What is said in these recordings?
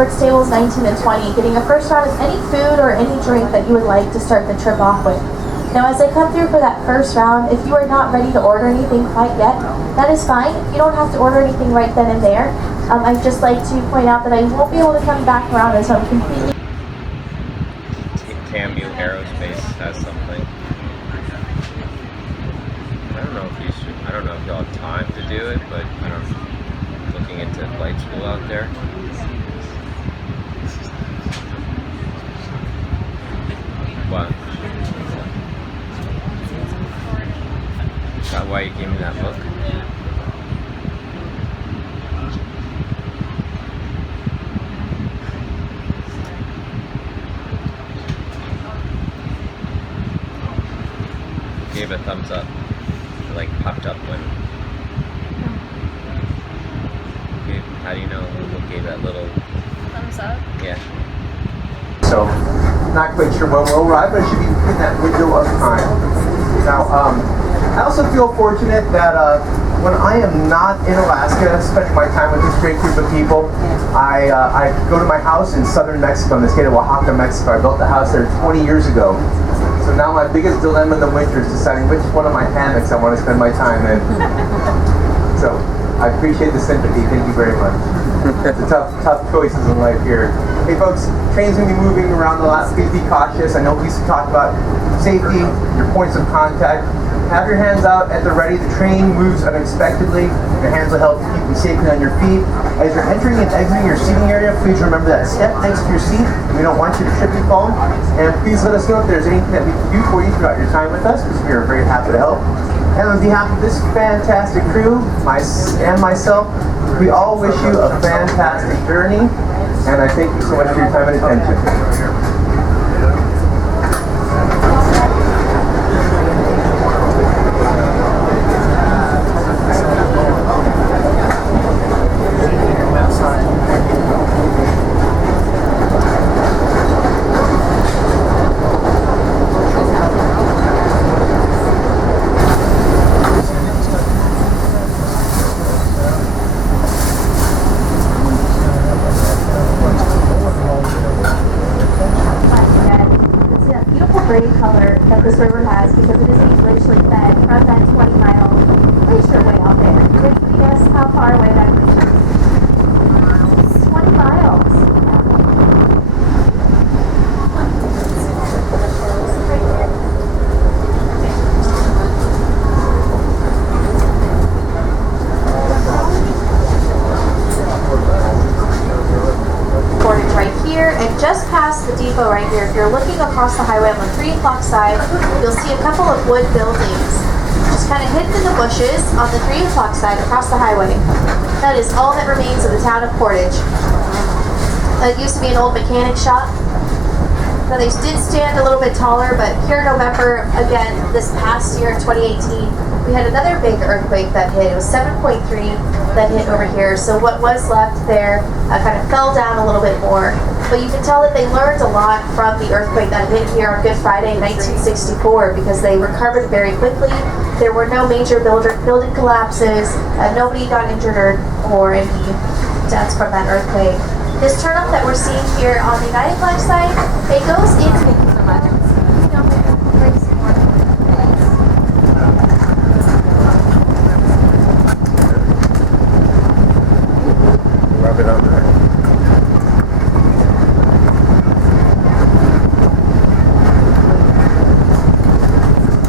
towards tables 19 and 20, getting a first round of any food or any drink that you would like to start the trip off with. Now as I come through for that first round, if you are not ready to order anything quite yet, that is fine. You don't have to order anything right then and there. I'd just like to point out that I won't be able to come back around until I'm completely... TAMU Aerospace has something. I don't know if y'all have time to do it, but I don't know. Looking into flight school out there. What? Is that why you gave me that look? Gave a thumbs up. It like popped up when. Okay, how do you know who gave that little thumbs up? Yeah. So, not quite sure when we'll arrive, but it should be in that window of time. Now, I also feel fortunate that when I am not in Alaska, spending my time with this great group of people, I go to my house in southern Mexico, in the state of Oaxaca, Mexico. I built the house there 20 years ago. So now my biggest dilemma in the winter is deciding which one of my hammocks I want to spend my time in. So I appreciate the sympathy. Thank you very much. It's a tough choices in life here. Hey folks, train's going to be moving around a lot. Please be cautious. I know we used to talk about safety, your points of contact. Have your hands out at the ready. The train moves unexpectedly. Your hands will help keep you safely on your feet. As you're entering and exiting your seating area, please remember that step next to your seat. We don't want you to trip and fall. And please let us know if there's anything that we can do for you throughout your time with us, because we are very happy to help. And on behalf of this fantastic crew, and myself, we all wish you a fantastic journey. And I thank you so much for your time and attention. This river has, because it is being glacially fed from that 20-mile glacier way out there. Can anybody guess how far away that glacier is? 20 miles. Portage right here, and just past the depot right here, if you're looking across the highway on the 3 o'clock side, you'll see a couple of wood buildings just kind of hidden in the bushes on the 3 o'clock side across the highway. That is all that remains of the town of Portage. It used to be an old mechanic shop. Now they did stand a little bit taller, but here in November, again, this past year in 2018, we had another big earthquake that hit. It was 7.3 that hit over here. So what was left there kind of fell down a little bit more. But you can tell that they learned a lot from the earthquake that hit here on Good Friday in 1964, because they recovered very quickly. There were no major building collapses. Nobody got injured or any deaths from that earthquake. This turnout that we're seeing here on the United Flag side, it goes into... Rub it on there.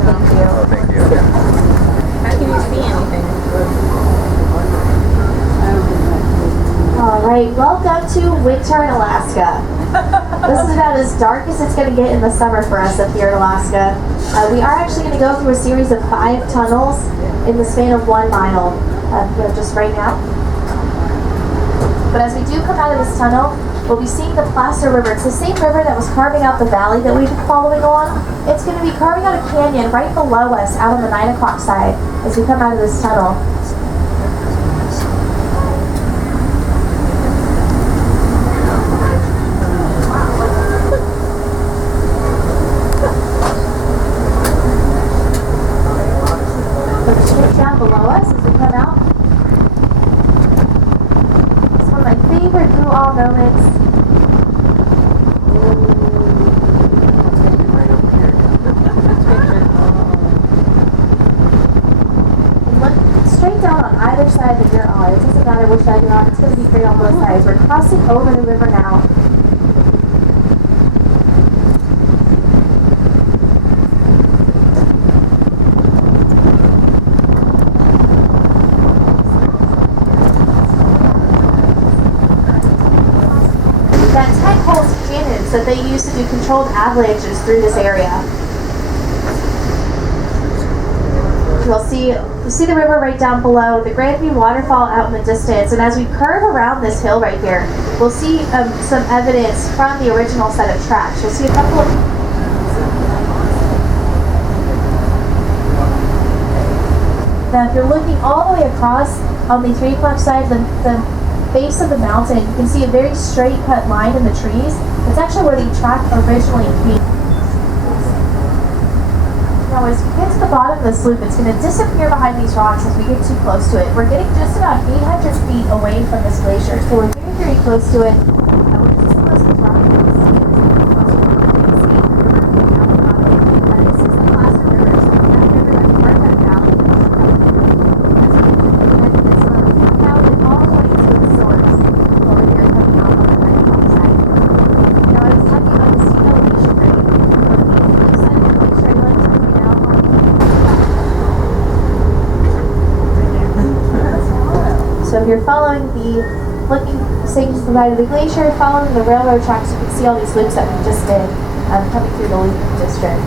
Thank you. Oh, thank you. How can you see anything? All right, welcome to Whittier in Alaska. This is about as dark as it's going to get in the summer for us up here in Alaska. We are actually going to go through a series of 5 tunnels in the span of 1 mile, just right now. But as we do come out of this tunnel, we'll be seeing the Placer River. It's the same river that was carving out the valley that we've been following along. It's going to be carving out a canyon right below us out on the 9 o'clock side as we come out of this tunnel. Look straight down below us as we come out. It's one of my favorite do-all moments either side that you're on. It doesn't matter which side you're on, it's going to be free on both sides. We're crossing over the river now. That 10 holes cannons that they use to do controlled avalanches through this area. You'll see the river right down below, the Grand View waterfall out in the distance, and as we curve around this hill right here, we'll see some evidence from the original set of tracks. You'll see a couple of... Now if you're looking all the way across on the 3 o'clock side, the base of the mountain, you can see a very straight cut line in the trees. It's actually where the track originally came. Now as we get to the bottom of this loop, it's going to disappear behind these rocks as we get too close to it. We're getting just about 800 feet away from this glacier, so we're very, very close to it. We're just close to this rock. You can see it. This is the Placer River, so that river that's part of that valley. All the way to its source over here coming out on the right side. Now I was talking about the sea elevation rate. On the east side of the glacier, I like to point out so if you're following staying to the side of the glacier, following the railroad tracks, you can see all these loops that we just did coming through the loop district.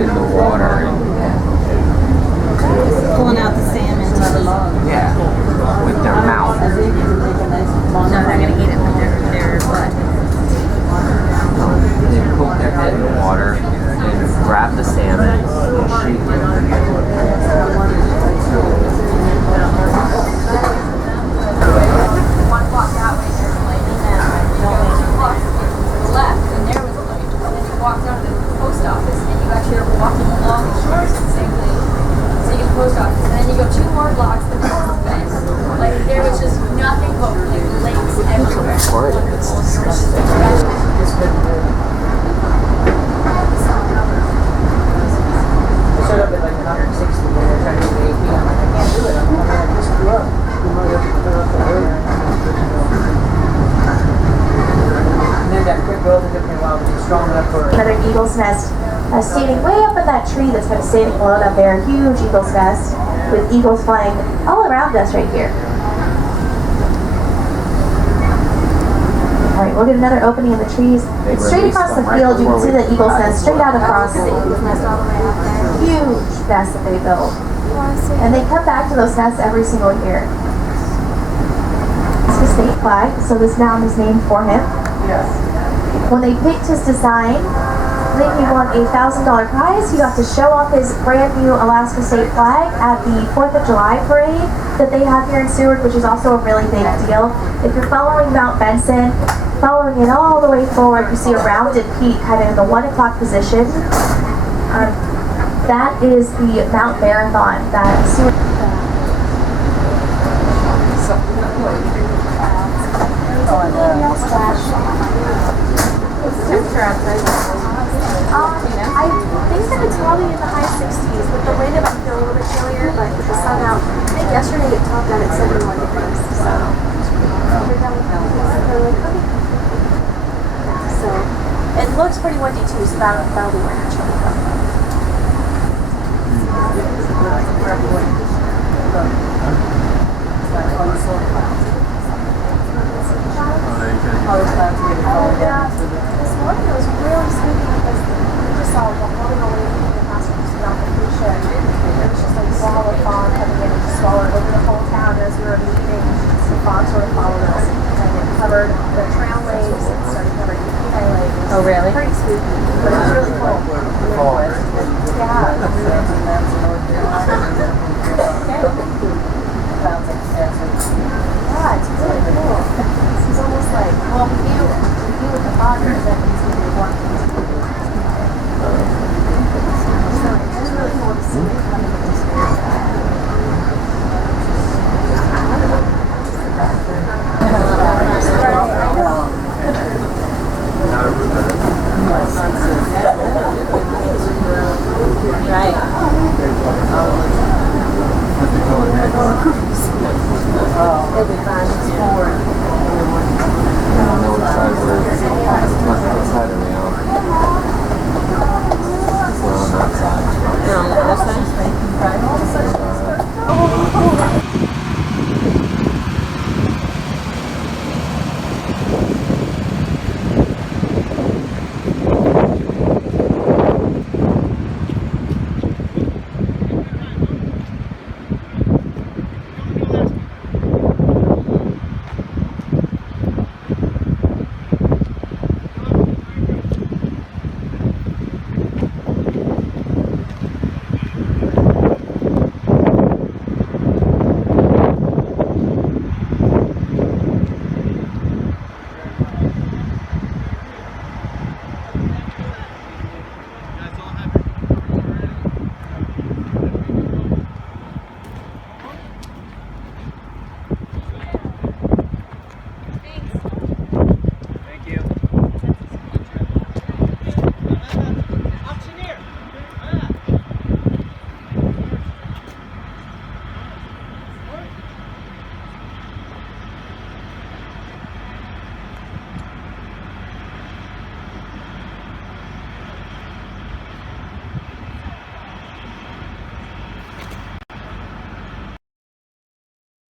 in the water. And, Pulling out the salmon. yeah, with their mouth. No, they're gonna eat it with their butt. They poke their head in the water and grab the salmon and shake it. One block that way, there's a light, and then 2 blocks to the left, and there was a light. And then you walk down to the post office, and you actually are walking along the shores at the same place. So you get the post office, and then you go 2 more blocks, the post office. Like, there was just nothing but like lakes everywhere. It's disgusting. I showed up at like 160 and they're trying to do 8 feet. I'm like, I can't do it. I just grew up. And then that quick growth, it took me a while to be strong enough for Another eagle's nest standing way up in that tree that's kind of standing alone up there. Huge eagle's nest with eagles flying all around us right here. All right, we'll get another opening in the trees. It's straight across the field. You can see the eagle's nest straight out across the eagle's nest all the way out there. Huge nest that they build. And they come back to those nests every single year. It's the state flag, so this mountain is named for him. yes. When they picked his design, I think he won a $1,000 prize. He got to show off his brand new Alaska state flag at the 4th of July parade that they have here in Seward, which is also a really big deal. If you're following Mount Benson, following it all the way forward, you see a rounded peak kind of in the 1 o'clock position. That is the Mount Marathon that Seward. I think that it's probably in the high 60s. With the wind, it might feel a little bit chillier, but with the sun out, I think yesterday it topped out at 71 degrees. So, so it looks pretty windy too, so that'll be where it's chilly from. This morning it was really sweet.